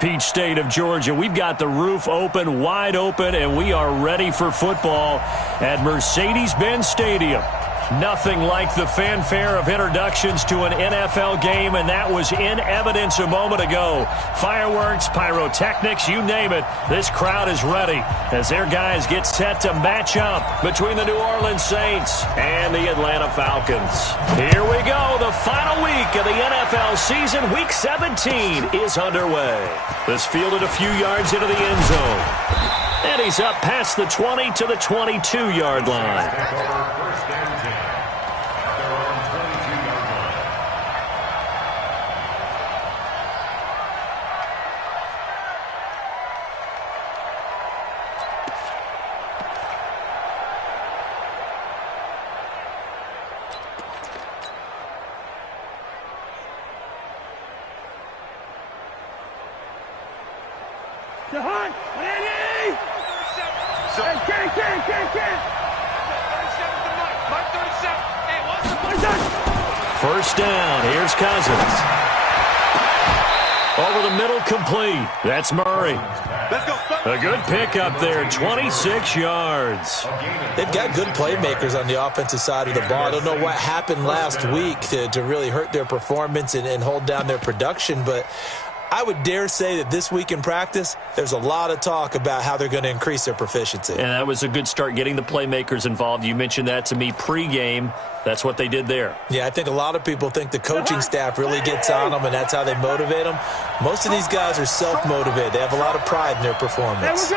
Peach State of Georgia. We've got the roof open, wide open, and we are ready for football at Mercedes-Benz Stadium. Nothing like the fanfare of introductions to an NFL game, and that was in evidence a moment ago. Fireworks, pyrotechnics, you name it. This crowd is ready as their guys get set to match up between the New Orleans Saints and the Atlanta Falcons. Here we go. The final week of the NFL season, Week 17, is underway. This fielded a few yards into the end zone. And he's up past the 20 to the 22-yard line. First down. Here's Cousins. Over the middle, complete. That's Murray. A good pickup there, 26 yards. They've got good playmakers on the offensive side of the ball. I don't know what happened last week to really hurt their performance and hold down their production, but I would dare say that this week in practice, there's a lot of talk about how they're going to increase their proficiency. And that was a good start, getting the playmakers involved. You mentioned that to me pregame. That's what they did there. Yeah, I think a lot of people think the coaching staff really gets on them, and that's how they motivate them. Most of these guys are self-motivated. They have a lot of pride in their performance.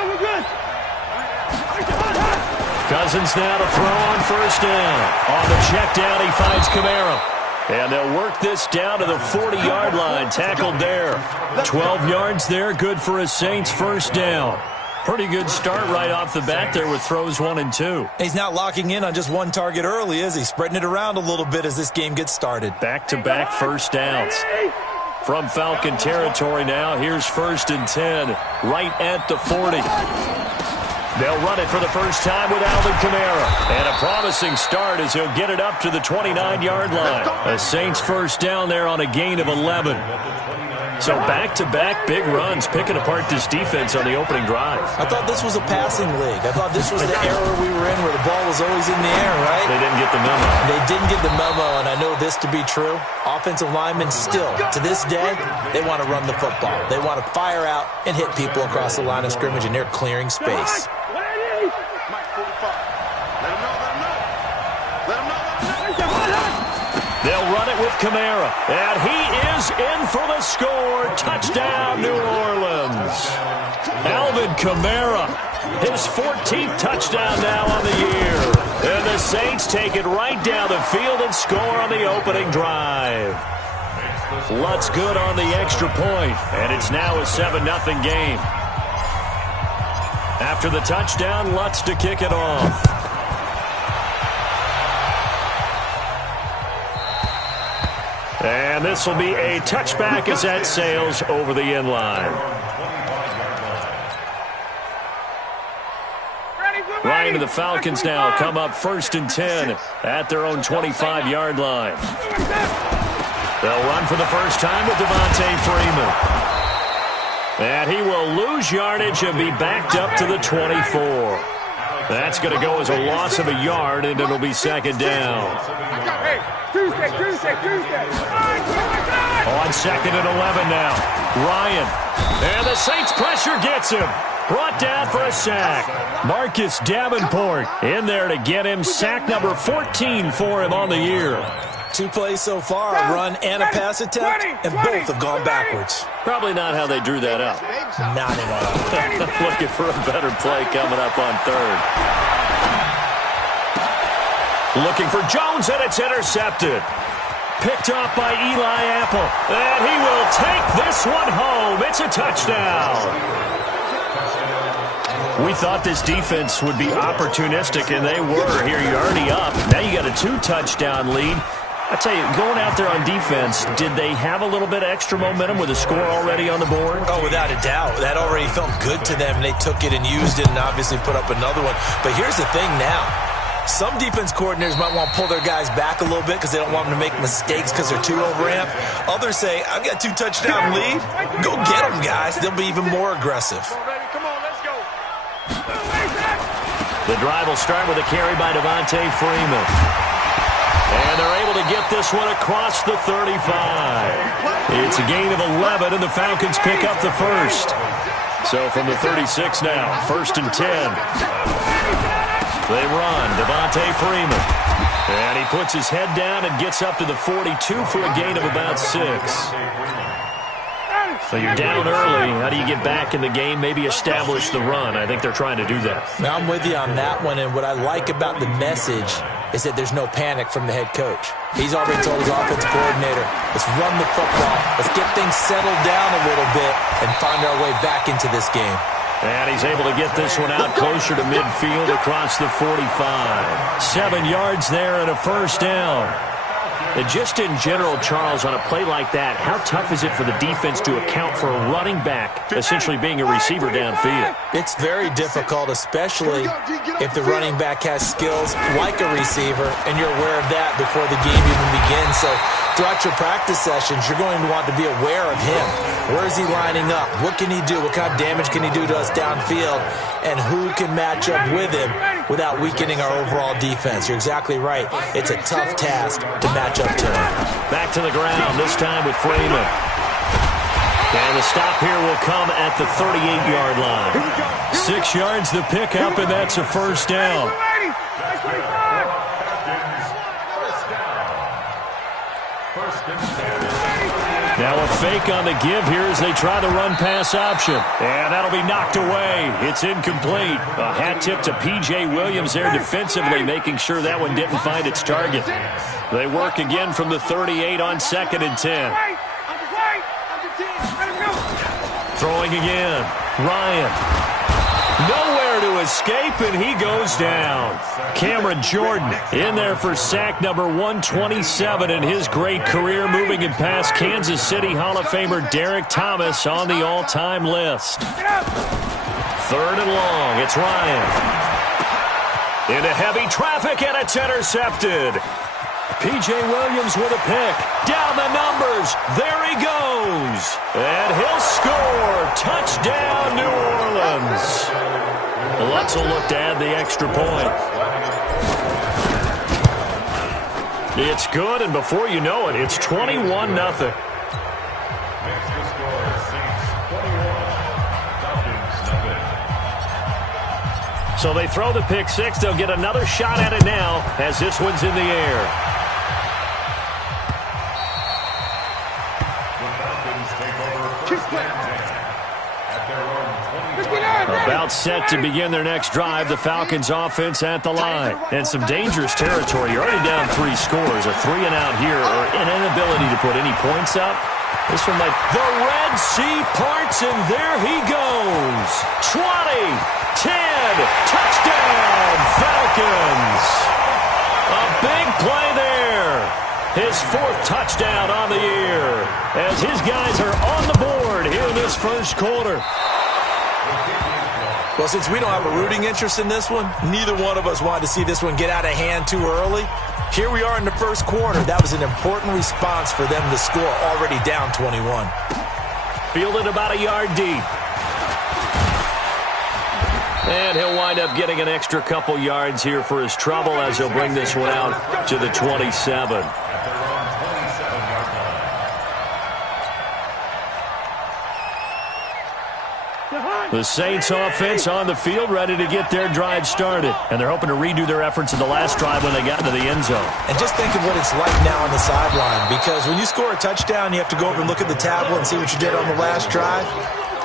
Cousins now to throw on first down. On the check down, he finds Kamara. And they'll work this down to the 40-yard line. Tackled there. 12 yards there. Good for a Saints first down. Pretty good start right off the bat there with throws 1 and 2. He's not locking in on just one target early, is he? Spreading it around a little bit as this game gets started. Back-to-back first downs. From Falcon territory now, here's 1st and 10. Right at the 40. They'll run it for the first time with Alvin Kamara. And a promising start as he'll get it up to the 29-yard line. A Saints first down there on a gain of 11. So back-to-back big runs, picking apart this defense on the opening drive. I thought this was a passing league. I thought this was the era we were in where the ball was always in the air, right? They didn't get the memo. They didn't get the memo, and I know this to be true. Offensive linemen still, to this day, they want to run the football. They want to fire out and hit people across the line of scrimmage, and they're clearing space. They'll run it with Kamara, and he is in for the score. Touchdown, New Orleans. Alvin Kamara, his 14th touchdown now on the year. And the Saints take it right down the field and score on the opening drive. Lutz good on the extra point, and it's now a 7-0 game. After the touchdown, Lutz to kick it off. And this will be a touchback as that sails over the end line. Ryan and the Falcons now come up 1st and 10 at their own 25-yard line. They'll run for the first time with Devontae Freeman. And he will lose yardage and be backed up to the 24. That's going to go as a loss of a yard, and it'll be 2nd down. Tuesday. On 2nd and 11 now. Ryan. And the Saints pressure gets him. Brought down for a sack. Marcus Davenport in there to get him. Sack number 14 for him on the year. 2 plays so far, a run and a pass attempt, and both have gone backwards. Probably not how they drew that up. Not at all. Looking for a better play coming up on 3rd. Looking for Jones, and it's intercepted. Picked off by Eli Apple. And he will take this one home. It's a touchdown. We thought this defense would be opportunistic, and they were. Here you're already up. Now you got a 2-touchdown lead. I tell you, going out there on defense, did they have a little bit of extra momentum with a score already on the board? Oh, without a doubt. That already felt good to them. They took it and used it and obviously put up another one. But here's the thing now. Some defense coordinators might want to pull their guys back a little bit because they don't want them to make mistakes because they're too overamped. Others say, I've got 2 touchdown lead. Go get them, guys. They'll be even more aggressive. Come on, let's go. The drive will start with a carry by Devontae Freeman. And they're able to get this one across the 35. It's a gain of 11, and the Falcons pick up the first. So from the 36 now, 1st and 10. They run, Devontae Freeman. And he puts his head down and gets up to the 42 for a gain of about 6. So you're down early. How do you get back in the game? Maybe establish the run. I think they're trying to do that. Now, I'm with you on that one, and what I like about the message is that there's no panic from the head coach. He's already told his offensive coordinator, let's run the football, let's get things settled down a little bit and find our way back into this game. And he's able to get this one out closer to midfield across the 45. 7 yards there and a first down. And just in general, Charles, on a play like that, how tough is it for the defense to account for a running back essentially being a receiver downfield? It's very difficult, especially if the running back has skills like a receiver, and you're aware of that before the game even begins. So throughout your practice sessions, you're going to want to be aware of him. Where is he lining up? What can he do? What kind of damage can he do to us downfield? And who can match up with him without weakening our overall defense? You're exactly right. It's a tough task to match up to him. Back to the ground, this time with Freeman. And the stop here will come at the 38-yard line. 6 yards the pickup, and that's a first down. Now a fake on the give here as they try the run-pass option. And that'll be knocked away. It's incomplete. A hat tip to P.J. Williams there defensively, making sure that one didn't find its target. They work again from the 38 on 2nd and 10. Throwing again. Ryan. Nowhere to escape, and he goes down. Cameron Jordan in there for sack number 127 in his great career, moving it past Kansas City Hall of Famer Derek Thomas on the all-time list. 3rd and long. It's Ryan. Into heavy traffic, and it's intercepted. P.J. Williams with a pick. Down the numbers. There he goes. And he'll score. Touchdown, New Orleans. Lutz will look to add the extra point. It's good, and before you know it, it's 21-0. So they throw the pick six. They'll get another shot at it now as this one's in the air. About set to begin their next drive, the Falcons offense at the line. And some dangerous territory. You're already down 3 scores. A 3-and-out here, or an inability to put any points up. This one might... The Red Sea parts, and there he goes. 20, 10, touchdown, Falcons. A big play there. His 4th touchdown on the year. As his guys are on the board here in this first quarter. Well, since we don't have a rooting interest in this one, neither one of us wanted to see this one get out of hand too early. Here we are in the first quarter. That was an important response for them to score, already down 21. Fielded about a yard deep. And he'll wind up getting an extra couple yards here for his trouble as he'll bring this one out to the 27. The Saints offense on the field, ready to get their drive started. And they're hoping to redo their efforts in the last drive when they got into the end zone. And just think of what it's like now on the sideline, because when you score a touchdown, you have to go over and look at the tablet and see what you did on the last drive.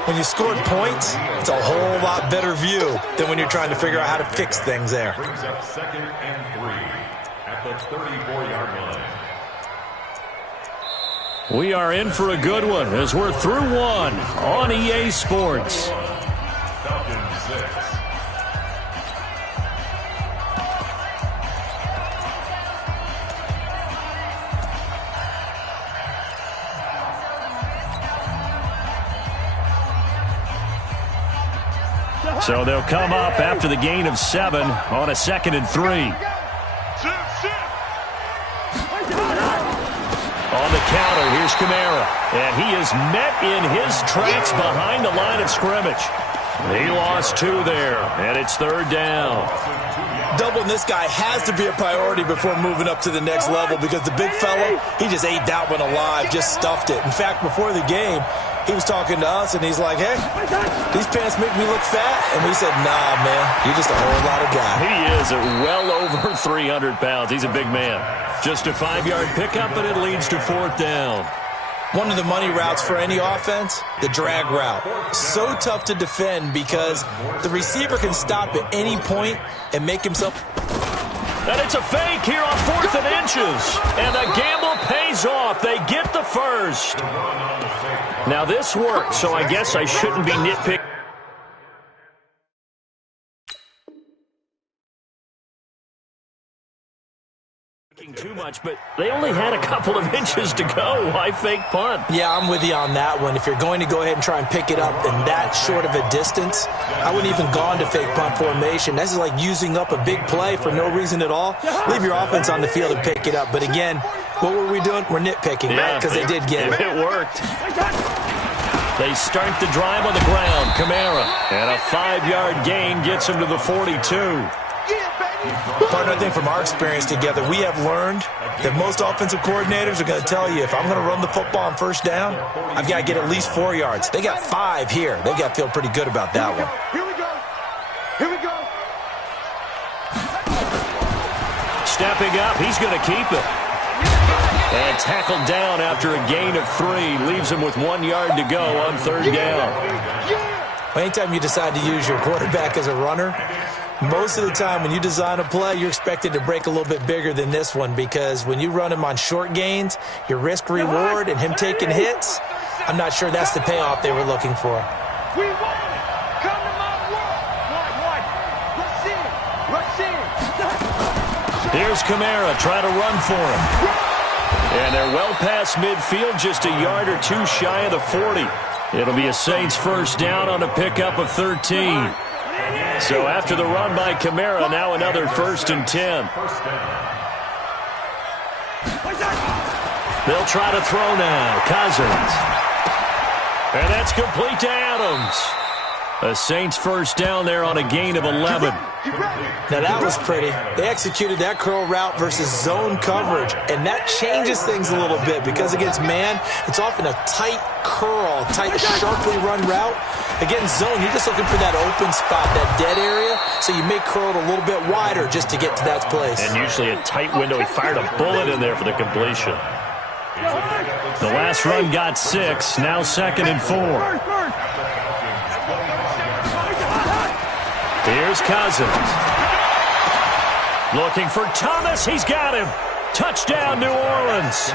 When you scored points, it's a whole lot better view than when you're trying to figure out how to fix things there. Brings up 2nd and 3 at the 34-yard line. We are in for a good one as we're through one on EA Sports. Falcons 6. So they'll come up after the gain of 7 on a 2nd and 3. On the counter, here's Kamara. And he is met in his tracks behind the line of scrimmage. He lost 2 there, and it's 3rd down. Doubling this guy has to be a priority before moving up to the next level because the big fella, he just ate that one alive, just stuffed it. In fact, before the game, he was talking to us, and he's like, hey, these pants make me look fat. And we said, nah, man, you're just a whole lot of guy. He is at well over 300 pounds. He's a big man. Just a 5-yard pickup, and it leads to 4th down. One of the money routes for any offense, the drag route. So tough to defend because the receiver can stop at any point and make himself. And it's a fake here on 4th and inches. And the gamble pays off. They get the first. Now this worked, so I guess I shouldn't be nitpicking too much, but they only had a couple of inches to go. Why fake punt? Yeah, I'm with you on that one. If you're going to go ahead and try and pick it up in that short of a distance, I wouldn't even gone to fake punt formation. This is like using up a big play for no reason at all. Leave your offense on the field and pick it up. But again, what were we doing? We're nitpicking, right? Because they did get it. It worked. They start the drive on the ground. Kamara. And a 5-yard gain gets him to the 42. Partner, I think from our experience together, we have learned that most offensive coordinators are going to tell you, if I'm going to run the football on 1st down, I've got to get at least 4 yards. They got 5 here. They've got to feel pretty good about that one. Here we go. Here we go. Stepping up, he's going to keep it. And tackled down after a gain of 3. Leaves him with 1 yard to go on 3rd down. Anytime you decide to use your quarterback as a runner, most of the time when you design a play, you're expected to break a little bit bigger than this one because when you run him on short gains, your risk-reward and him taking hits, I'm not sure that's the payoff they were looking for. We won it. Come to my world. One. Rush in. Rush in. Here's Kamara trying to run for him. And they're well past midfield, just a yard or 2 shy of the 40. It'll be a Saints 1st down on a pickup of 13. So after the run by Kamara, now another 1st and 10. They'll try to throw now. Cousins. And that's complete to Adams. A Saints 1st down there on a gain of 11. Now that was pretty. They executed that curl route versus zone coverage, and that changes things a little bit because against man, it's often a tight curl, tight, sharply run route. Against zone, you're just looking for that open spot, that dead area, so you may curl it a little bit wider just to get to that place. And usually a tight window. He fired a bullet in there for the completion. The last run got 6, now 2nd and 4. Here's Cousins. Looking for Thomas. He's got him. Touchdown, New Orleans.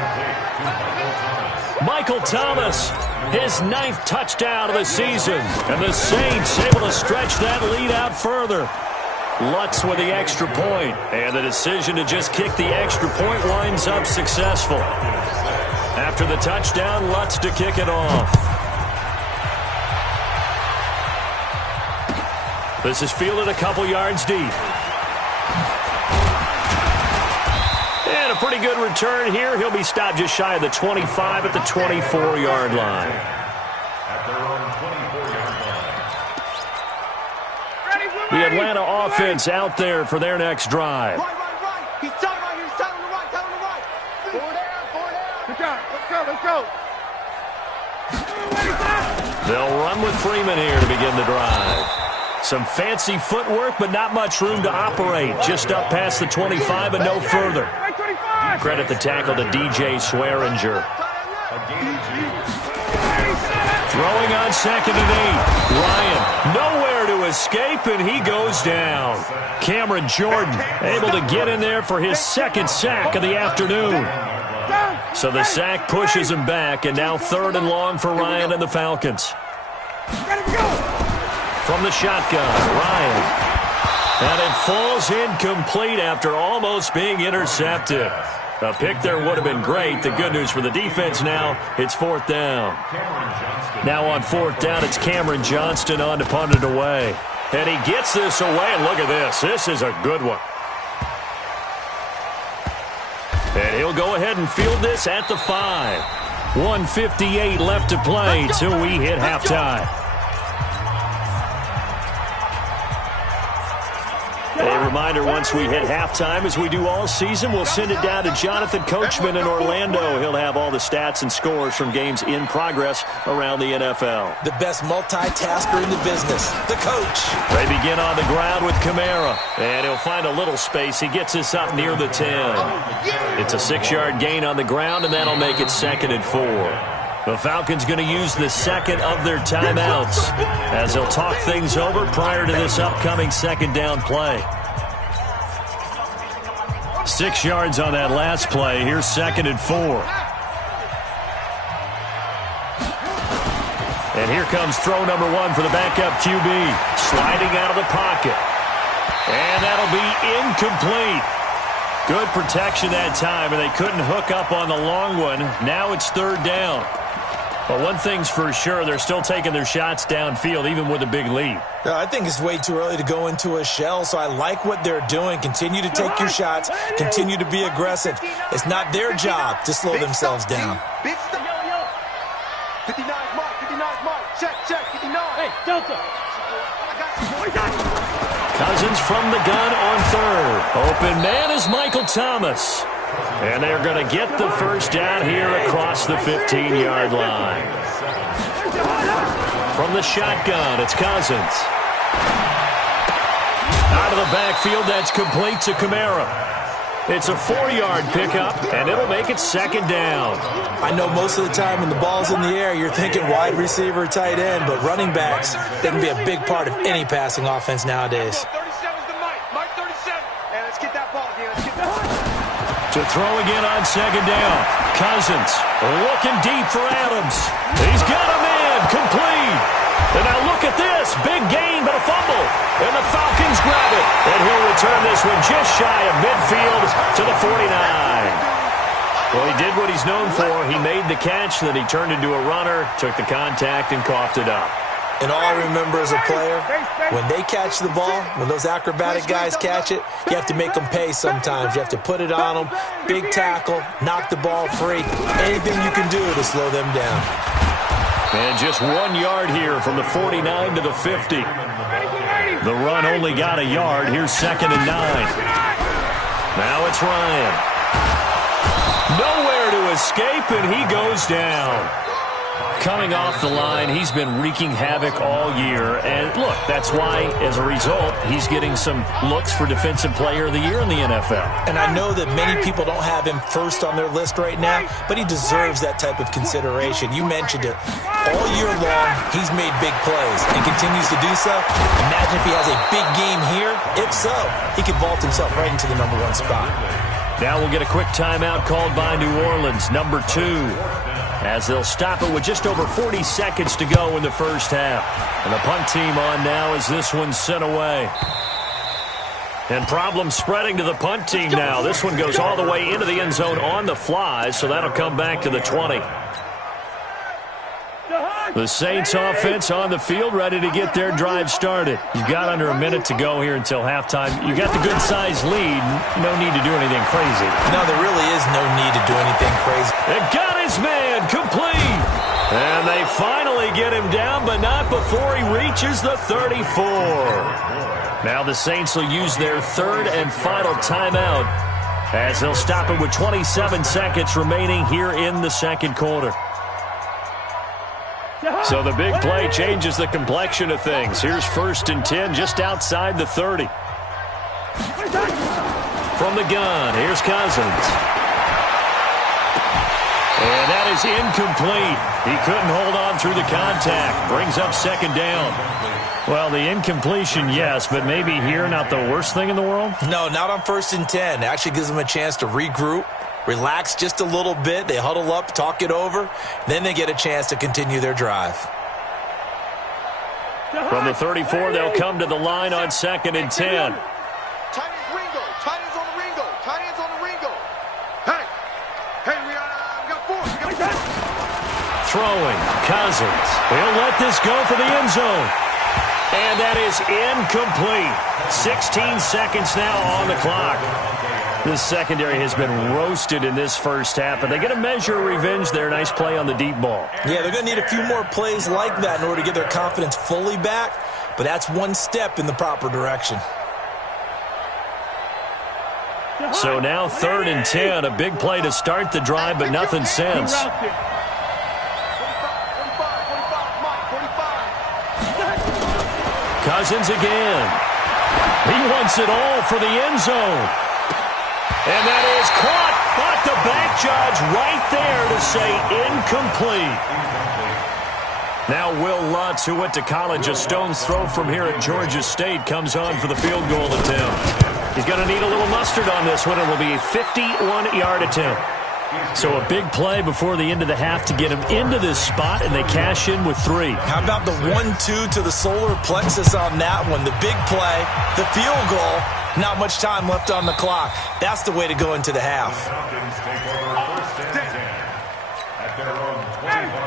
Michael Thomas, his 9th touchdown of the season. And the Saints able to stretch that lead out further. Lutz with the extra point. And the decision to just kick the extra point winds up successful. After the touchdown, Lutz to kick it off. This is fielded a couple yards deep. And a pretty good return here. He'll be stopped just shy of the 25 at the 24-yard line. The Atlanta offense out there for their next drive. Right. He's tight right here. He's tight on the right. Tight on the right. 4 down. Good job. Let's go. They'll run with Freeman here to begin the drive. Some fancy footwork, but not much room to operate. Just up past the 25 and no further. Credit the tackle to DJ Swearinger. Throwing on 2nd and 8. Ryan nowhere to escape, and he goes down. Cameron Jordan able to get in there for his 2nd sack of the afternoon. So the sack pushes him back, and now 3rd and long for Ryan and the Falcons. From the shotgun, Ryan. And it falls incomplete after almost being intercepted. A pick there would have been great. The good news for the defense now, it's 4th down. Now on 4th down, it's Cameron Johnston on to punt it away. And he gets this away, and look at this. This is a good one. And He'll go ahead and field this at the 5. 1:58 left to play till we hit halftime. A reminder, once we hit halftime, as we do all season, we'll send it down to Jonathan Coachman in Orlando. He'll have all the stats and scores from games in progress around the NFL. The best multitasker in the business, the coach. They begin on the ground with Kamara, and he'll find a little space. He gets this up near the 10. It's a 6-yard gain on the ground, and that'll make it 2nd and 4. The Falcons going to use the second of their timeouts as they'll talk things over prior to this upcoming second down play. 6 yards on that last play. Here's 2nd and 4. And here comes throw number 1 for the backup QB. Sliding out of the pocket. And that'll be incomplete. Good protection that time, and they couldn't hook up on the long one. Now it's 3rd down. But one thing's for sure, they're still taking their shots downfield, even with a big lead. I think it's way too early to go into a shell, so I like what they're doing. Continue to take your shots. Continue to be aggressive. It's not their job to slow themselves down. Big stop. 59 mark, 59 mark. Check, 59. Hey, Delta. I got you. Cousins from the gun on 3rd. Open man is Michael Thomas. And they're going to get the first down here across the 15-yard line. From the shotgun, it's Cousins. Out of the backfield, that's complete to Kamara. It's a 4-yard pickup, and it'll make it 2nd down. I know most of the time when the ball's in the air, you're thinking wide receiver, tight end, but running backs, they can be a big part of any passing offense nowadays. 37's the Mike 37. And let's get that ball again. Let's get that. To throw again on 2nd down. Cousins looking deep for Adams. He's got him in. Complete. And now look at this. Big gain, but a fumble. And the Falcons grab it. And he'll return this one just shy of midfield to the 49. Well, he did what he's known for. He made the catch, then he turned into a runner, took the contact, and coughed it up. And all I remember as a player, when they catch the ball, when those acrobatic guys catch it, you have to make them pay sometimes. You have to put it on them, big tackle, knock the ball free, anything you can do to slow them down. And just 1 yard here from the 49 to the 50. The run only got a yard. Here's 2nd and 9. Now it's Ryan. Nowhere to escape, and he goes down. Coming off the line, he's been wreaking havoc all year. And look, that's why, as a result, he's getting some looks for Defensive Player of the Year in the NFL. And I know that many people don't have him first on their list right now, but he deserves that type of consideration. You mentioned it. All year long, he's made big plays and continues to do so. Imagine if he has a big game here. If so, he could vault himself right into the #1 spot. Now we'll get a quick timeout called by New Orleans, number 2. As they'll stop it with just over 40 seconds to go in the first half. And the punt team on now as this one's sent away. And problems spreading to the punt team now. This one goes all the way into the end zone on the fly, so that'll come back to the 20. The Saints offense on the field, ready to get their drive started. You've got under a minute to go here until halftime. You got the good-sized lead. No need to do anything crazy. No, there really is no need to do anything crazy. They got his man complete. And they finally get him down, but not before he reaches the 34. Now the Saints will use their 3rd and final timeout as they'll stop it with 27 seconds remaining here in the second quarter. So the big play changes the complexion of things. Here's 1st and 10 just outside the 30. From the gun, here's Cousins. And that is incomplete. He couldn't hold on through the contact. Brings up 2nd down. Well, the incompletion, yes, but maybe here not the worst thing in the world? No, not on 1st and 10. It actually gives them a chance to regroup, relax just a little bit. They huddle up, talk it over. Then they get a chance to continue their drive. From the 34, they'll come to the line on 2nd and 10. Tight ends Ringo. Tight ends on the Ringo. Tight ends on the Ringo. Hey, we got 4. We got 4. Throwing, Cousins. He'll let this go for the end zone. And that is incomplete. 16 seconds now on the clock. This secondary has been roasted in this first half, and they get a measure of revenge there. Nice play on the deep ball. Yeah, they're going to need a few more plays like that in order to get their confidence fully back, but that's one step in the proper direction. So now 3rd and 10, a big play to start the drive, but nothing since. Cousins again. He wants it all for the end zone. And that is caught, but the back judge right there to say incomplete. Now Will Lutz, who went to college a stone's throw from here at Georgia State, comes on for the field goal attempt. He's going to need a little mustard on this one. It will be a 51-yard attempt. So a big play before the end of the half to get him into this spot, and they cash in with 3. How about the 1-2 to the solar plexus on that one? The big play, the field goal, not much time left on the clock. That's the way to go into the half.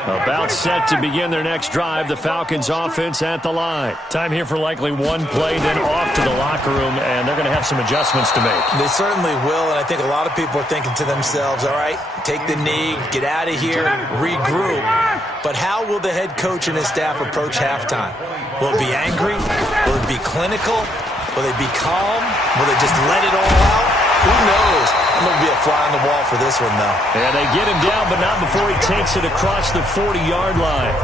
About set to begin their next drive, the Falcons offense at the line. Time here for likely one play, then off to the locker room, and they're going to have some adjustments to make. They certainly will, and I think a lot of people are thinking to themselves, all right, take the knee, get out of here, regroup. But how will the head coach and his staff approach halftime? Will it be angry? Will it be clinical? Will they be calm? Will they just let it all out? Who knows? I'm going to be a fly on the wall for this one, though. And they get him down, but not before he takes it across the 40-yard line.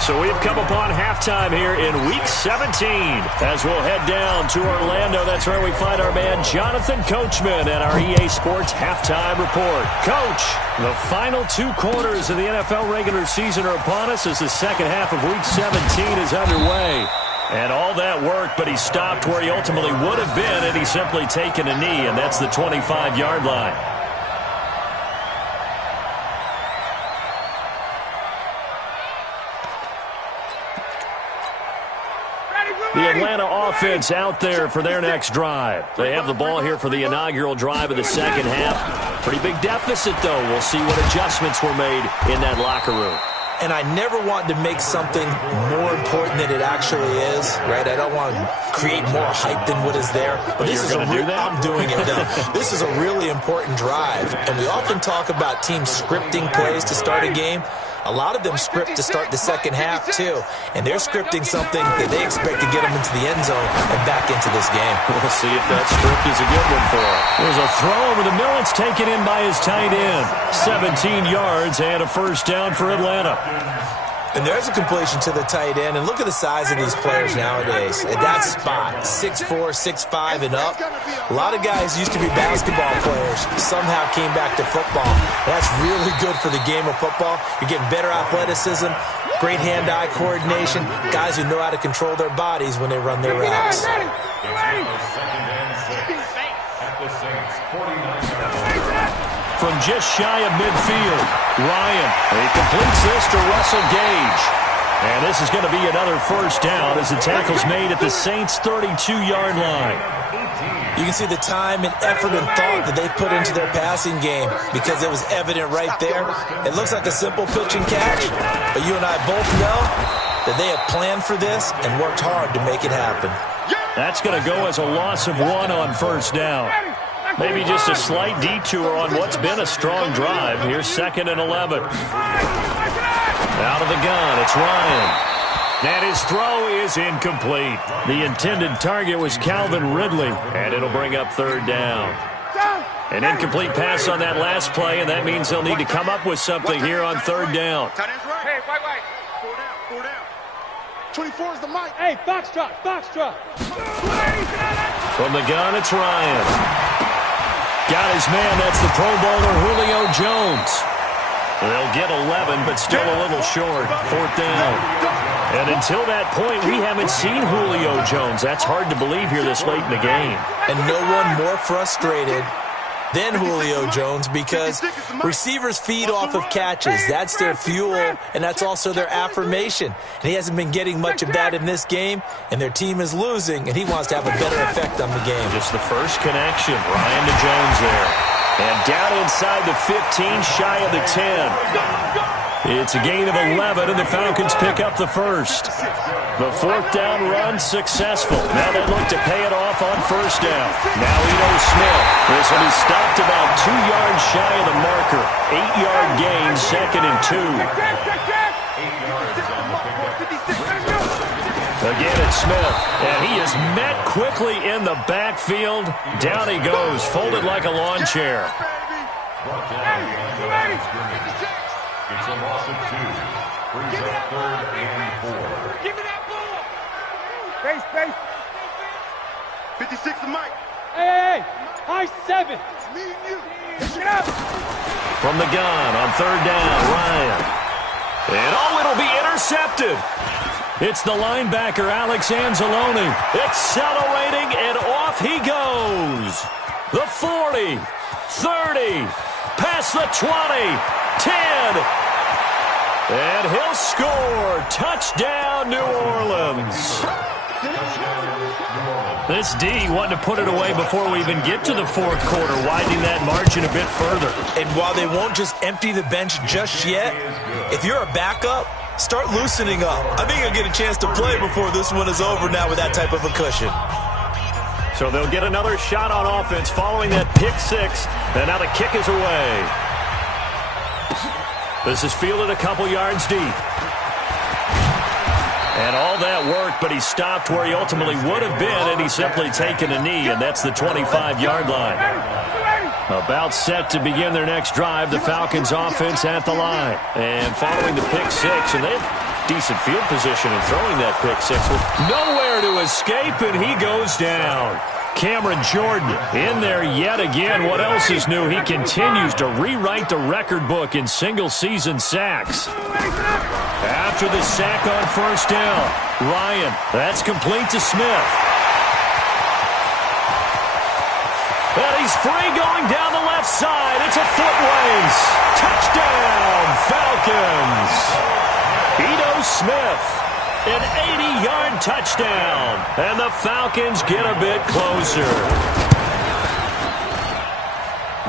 So we've come upon halftime here in Week 17. As we'll head down to Orlando, that's where we find our man Jonathan Coachman at our EA Sports Halftime Report. Coach, the final 2 quarters of the NFL regular season are upon us as the second half of Week 17 is underway. And all that work, but he stopped where he ultimately would have been had he simply taken a knee, and that's the 25-yard line. The Atlanta offense out there for their next drive. They have the ball here for the inaugural drive of the second half. Pretty big deficit, though. We'll see what adjustments were made in that locker room. And I never want to make something more important than it actually is, right? I don't want to create more hype than what is there. But this is I'm doing it, though. This is a really important drive. And we often talk about teams scripting plays to start a game. A lot of them script to start the second half, too. And they're scripting something that they expect to get them into the end zone and back into this game. We'll see if that script is a good one for him. There's a throw over the middle. It's taken in by his tight end. 17 yards and a first down for Atlanta. And there's a completion to the tight end. And look at the size of these players nowadays. At that spot, 6'4", 6'5", and up. A lot of guys used to be basketball players. Somehow came back to football. That's really good for the game of football. You're getting better athleticism, great hand-eye coordination, guys who know how to control their bodies when they run their routes. From just shy of midfield, Ryan, he completes this to Russell Gage. And this is going to be another first down as the tackle's made at the Saints' 32-yard line. You can see the time and effort and thought that they put into their passing game because it was evident right there. It looks like a simple pitch and catch, but you and I both know that they have planned for this and worked hard to make it happen. That's going to go as a loss of 1 on first down. Maybe just a slight detour on what's been a strong drive. Here's 2nd and 11. Out of the gun, it's Ryan. And his throw is incomplete. The intended target was Calvin Ridley, and it'll bring up 3rd down. An incomplete pass on that last play, and that means they'll need to come up with something here on 3rd down. Hey, wait. 4 down. 24 is the mic. Hey, Foxtrot. From the gun, it's Ryan. Got his man. That's the Pro Bowler Julio Jones. They'll get 11, but still a little short. 4th down. And until that point, we haven't seen Julio Jones. That's hard to believe here this late in the game. And no one more frustrated than Julio Jones because receivers feed off of catches. That's their fuel, and that's also their affirmation. And he hasn't been getting much of that in this game, and their team is losing, and he wants to have a better effect on the game. Just the first connection. Ryan to Jones there. And down inside the 15, shy of the 10. It's a gain of 11, and the Falcons pick up the first. The fourth down run successful. Now they look to pay it off on first down. Now Ito Smith. This one is stopped about 2 yards shy of the marker. 8-yard gain, 2nd and 2. Again, it's Smith, and he is met quickly in the backfield. Down he goes, folded like a lawn chair. It's a loss of 2. Brings up 3rd and 4. Give me that ball. Space. 56 to Mike. Hey, high 7. Me and you. Get up. From the gun on 3rd down, Ryan. And it'll be intercepted. It's the linebacker, Alex Anzalone, accelerating, and off he goes. The 40, 30, past the 20, 10, and he'll score. Touchdown, New Orleans. This D wanted to put it away before we even get to the fourth quarter, widening that margin a bit further. And while they won't just empty the bench just yet, if you're a backup, start loosening up. I think you'll get a chance to play before this one is over now with that type of a cushion. So they'll get another shot on offense following that pick six, and now the kick is away. This is fielded a couple yards deep. And all that worked, but he stopped where he ultimately would have been, and he's simply taken a knee, and that's the 25-yard line. About set to begin their next drive, the Falcons offense at the line. And following the pick six, and they have decent field position in throwing that pick six with nowhere to escape, and he goes down. Cameron Jordan in there yet again. What else is new? He continues to rewrite the record book in single-season sacks. After the sack on first down, Ryan, that's complete to Smith. And he's free going down the left side. It's a foot race. Touchdown, Falcons. Ito Smith. An 80-yard touchdown, and the Falcons get a bit closer.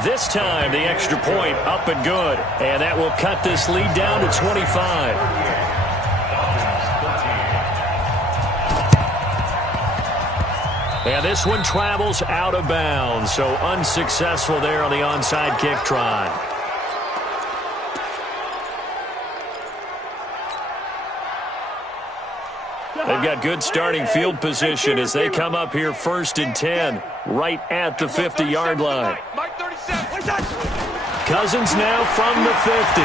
This time, the extra point up and good, and that will cut this lead down to 25. And this one travels out of bounds, so unsuccessful there on the onside kick try. They've got good starting field position as they come up here 1st and 10, right at the 50-yard line. Cousins now from the 50.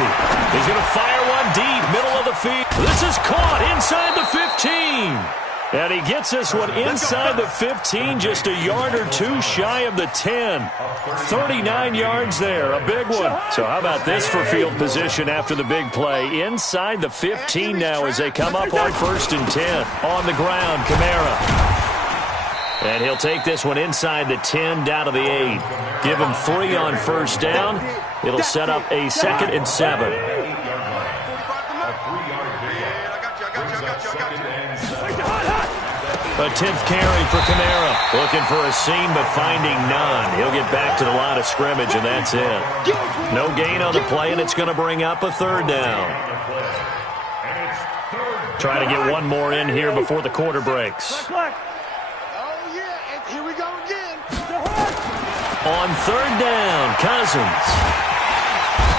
He's going to fire one deep, middle of the field. This is caught inside the 15. And he gets this one inside the 15, just a yard or two shy of the 10. 39 yards there, a big one. So how about this for field position after the big play? Inside the 15 now as they come up on 1st and 10. On the ground, Kamara. And he'll take this one inside the 10 down to the 8. Give him 3 on first down. It'll set up a 2nd and 7. A 10th carry for Kamara. Looking for a seam, but finding none. He'll get back to the line of scrimmage, and that's it. No gain on the play, and it's going to bring up a 3rd down. Trying to get one more in here before the quarter breaks. Oh, yeah, and here we go again. On 3rd down, Cousins.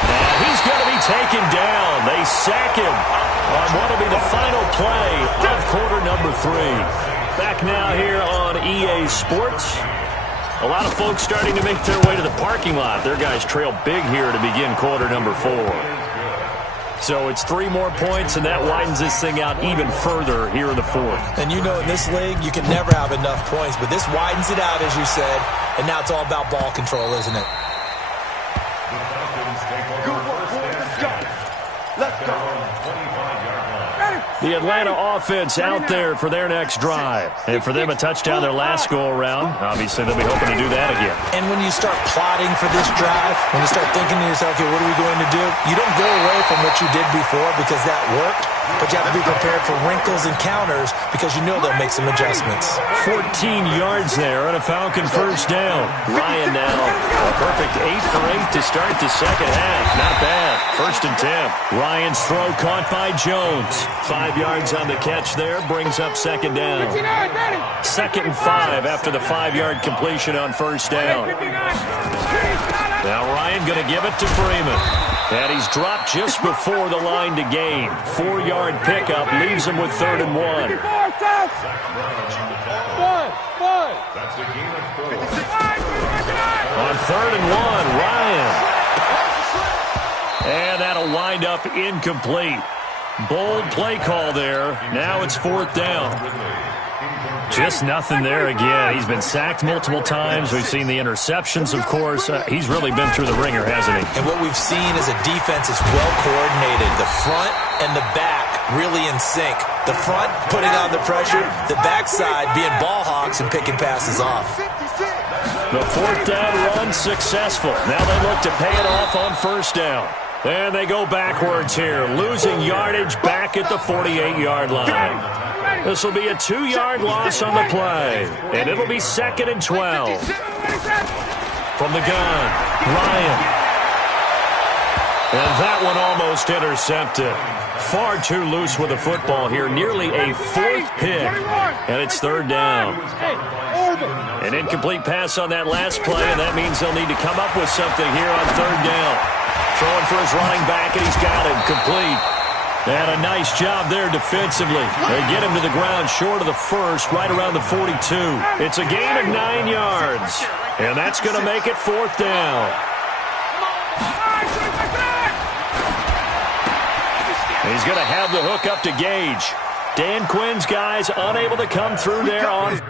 And he's going to be taken down. They sack him on what will be the final play of quarter number 3. Back now here on EA Sports. A lot of folks starting to make their way to the parking lot. Their guys trail big here to begin quarter number 4. So it's 3 more points, and that widens this thing out even further here in the 4th. And you know in this league, you can never have enough points, but this widens it out, as you said, and now it's all about ball control, isn't it? Good work, boys. Let's go. Let's go. The Atlanta offense out there for their next drive. And for them, a touchdown their last go-around. Obviously, they'll be hoping to do that again. And when you start plotting for this drive, when you start thinking to yourself, okay, what are we going to do? You don't go away from what you did before because that worked. but you have to be prepared for wrinkles and counters because you know they'll make some adjustments. 14 yards there on a Falcon first down. Ryan now a perfect 8 for 8 to start the second half. Not bad. 1st and 10. Ryan's throw caught by Jones. 5 yards on the catch there. Brings up second down. 2nd and 5 after the 5-yard completion on first down. Now Ryan going to give it to Freeman. And he's dropped just before the line to gain. 4-yard pickup leaves him with 3rd and 1. That's a gain of 4. On 3rd and 1, Ryan. And that'll wind up incomplete. Bold play call there. Now it's 4th down. Just nothing there again. He's been sacked multiple times. We've seen the interceptions, of course. He's really been through the ringer, hasn't he? And what we've seen is a defense that's well coordinated. The front and the back really in sync. The front putting on the pressure, the backside being ball hawks and picking passes off. The 4th down run successful. Now they look to pay it off on first down. And they go backwards here, losing yardage back at the 48-yard line. This will be a 2-yard loss on the play, and it'll be 2nd and 12. From the gun, Ryan. And that one almost intercepted. Far too loose with the football here, nearly a 4th pick, and it's 3rd down. An incomplete pass on that last play, and that means they'll need to come up with something here on 3rd down. Throwing for his running back, and he's got him complete. And a nice job there defensively. They get him to the ground short of the first, right around the 42. It's a gain of 9 yards, and that's going to make it 4th down. He's going to have the hook up to Gage. Dan Quinn's guys unable to come through there on...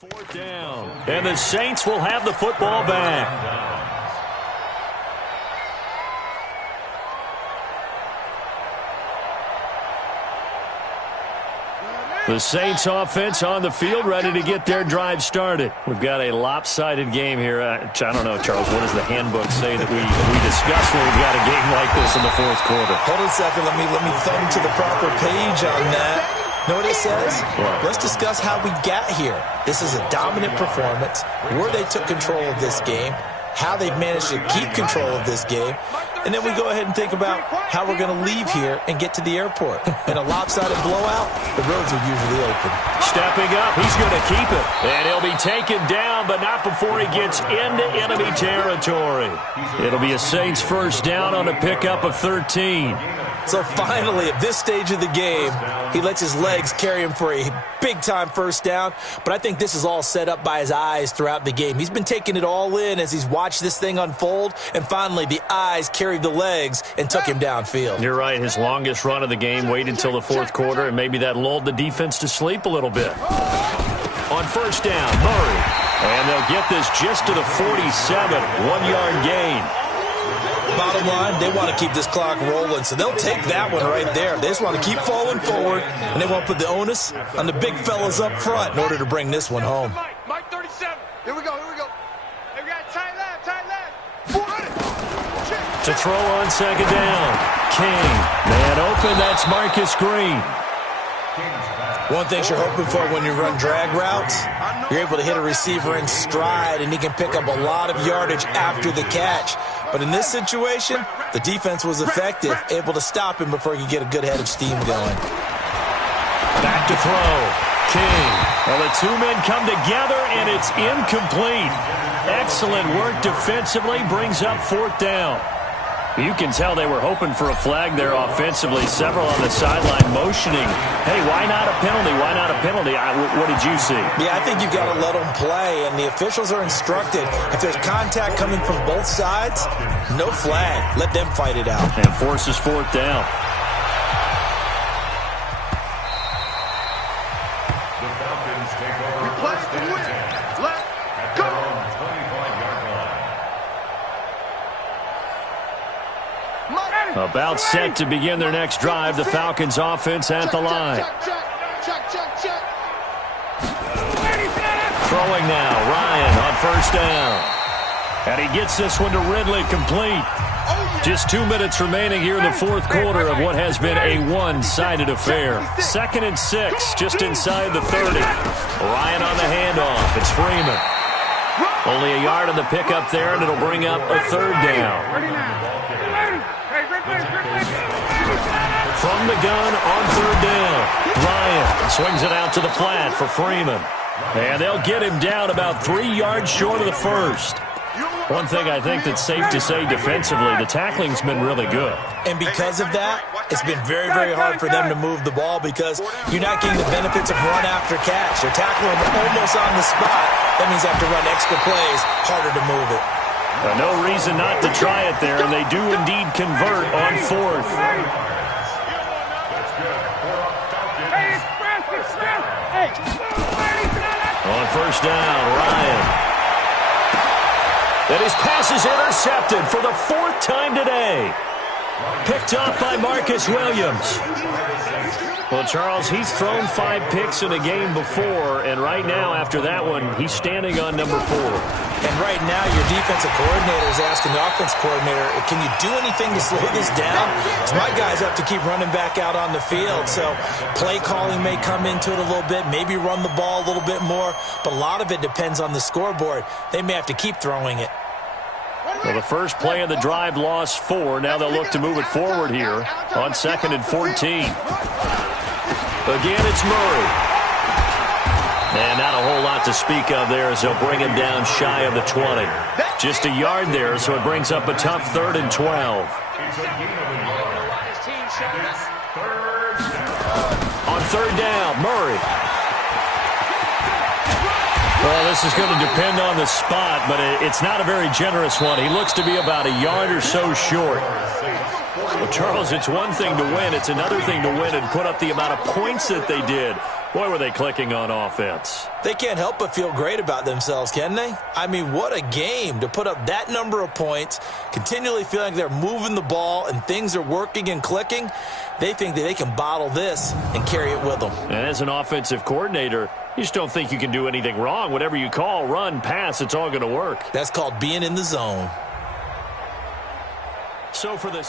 Fourth down. And the Saints will have the football back. The Saints offense on the field, ready to get their drive started. We've got a lopsided game here. I don't know, Charles, what does the handbook say that we discuss when we've got a game like this in the 4th quarter? Hold on a second. Let me thumb to the proper page on that. Know what it says? What? Let's discuss how we got here. This is a dominant performance, where they took control of this game, how they've managed to keep control of this game, and then we go ahead and think about how we're going to leave here and get to the airport. In a lopsided blowout, the roads are usually open. Stepping up, he's going to keep it. And he'll be taken down, but not before he gets into enemy territory. It'll be a Saints first down on a pickup of 13. So finally, at this stage of the game, he lets his legs carry him for a big-time first down. But I think this is all set up by his eyes throughout the game. He's been taking it all in as he's watched this thing unfold. And finally, the eyes carried the legs and took him downfield. You're right. His longest run of the game waited until the 4th quarter, and maybe that lulled the defense to sleep a little bit. On first down, Murray. And they'll get this just to the 47. 1-yard gain. Bottom line, they want to keep this clock rolling, so they'll take that one right there. They just want to keep falling forward, and they want to put the onus on the big fellas up front in order to bring this one home. Mike 37. Here we go. Hey, we got tight left. 400. To throw on second down. King. Man open, that's Marcus Green. One thing you're hoping for when you run drag routes, you're able to hit a receiver in stride, and he can pick up a lot of yardage after the catch. But in this situation, the defense was effective, able to stop him before he could get a good head of steam going. Back to throw. King. Well, the two men come together, and it's incomplete. Excellent work defensively, brings up 4th down. You can tell they were hoping for a flag there offensively. Several on the sideline motioning, hey, why not a penalty? Why not a penalty? What did you see? Yeah, I think you've got to let them play, and the officials are instructed. If there's contact coming from both sides, no flag. Let them fight it out. And forces fourth down. The Falcons take over Play first to and win. 10 Let's at go. their own 25-yard line. About set to begin their next drive. The Falcons offense at the line. Check. Throwing now, Ryan on first down. And he gets this one to Ridley, complete. Just 2 minutes remaining here in the fourth quarter of what has been a one-sided affair. 2nd and 6, just inside the 30. Ryan on the handoff. It's Freeman. Only a yard on the pickup there, and it'll bring up a third down. From the gun on third down. Ryan swings it out to the flat for Freeman. And they'll get him down about 3 yards short of the first. One thing I think that's safe to say defensively, the tackling's been really good. And because of that, it's been very, very hard for them to move the ball because you're not getting the benefits of run after catch. They're tackling them almost on the spot. That means they have to run extra plays, harder to move it. No reason not to try it there, and they do indeed convert on fourth. On first down, Ryan. And his pass is intercepted for the 4th time today. Picked off by Marcus Williams. Well, Charles, he's thrown 5 picks in a game before, and right now, after that one, he's standing on number 4. And right now, your defensive coordinator is asking the offense coordinator, can you do anything to slow this down? Because my guys have to keep running back out on the field. So play calling may come into it a little bit, maybe run the ball a little bit more. But a lot of it depends on the scoreboard. They may have to keep throwing it. Well, the first play of the drive lost 4. Now they'll look to move it forward here on 2nd and 14. Again, it's Murray. And not a whole lot to speak of there as they'll bring him down shy of the 20. Just a yard there, so it brings up a tough 3rd and 12. On third down, Murray. Well, this is going to depend on the spot, but it's not a very generous one. He looks to be about a yard or so short. Well, Charles, it's one thing to win. It's another thing to win and put up the amount of points that they did. Boy, were they clicking on offense. They can't help but feel great about themselves, can they? I mean, what a game to put up that number of points, continually feeling like they're moving the ball and things are working and clicking. They think that they can bottle this and carry it with them. And as an offensive coordinator, you just don't think you can do anything wrong. Whatever you call, run, pass, it's all going to work. That's called being in the zone. So for the